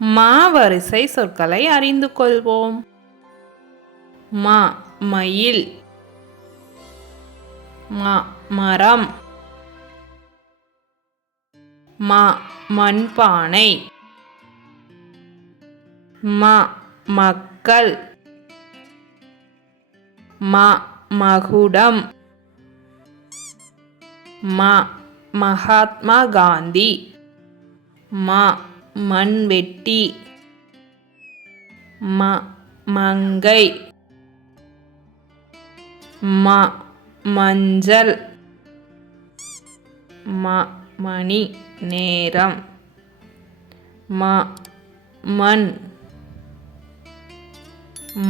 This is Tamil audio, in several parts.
மா வரிசை சொற்களை அறிந்து கொள்வோம். மா மயில், மா மரம், மா மண்பானை, மா மக்கள், மா மகுடம், மா மகாத்மா காந்தி, மா மண்வெட்டி, மா மங்கை, மா மஞ்சள், மா மணி நேரம், மா மண்,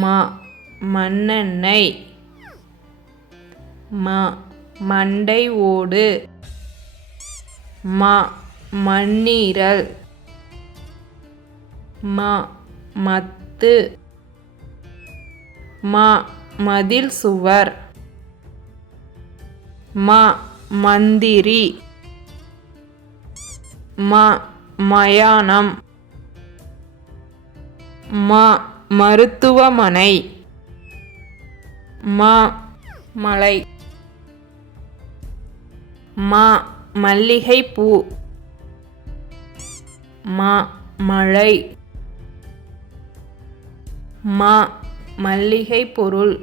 மா மண்ணெண்ணெய், மா மண்டை ஓடு, மா மண்ணீரல், மா மத்து, மா மதில் சுவர், மா மந்திரி, மா மயானம், மா மருத்துவமனை, மா மலை, மா மல்லிகைப்பூ, மா மழை, மா மல்லிகை பொருள்,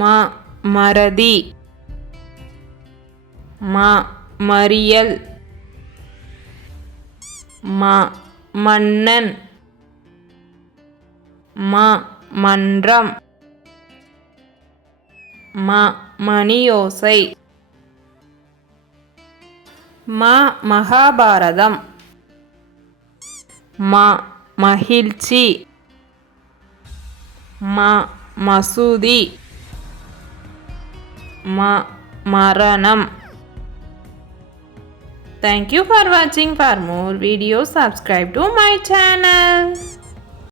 மா மறதி, மா மறியல், மா மன்னன், மா மன்றம், மா மணியோசை, மா மகாபாரதம், மா மகிழ்ச்சி, மா மசூதி, மா மரணம். Thank you for watching. For more videos, subscribe to my channel.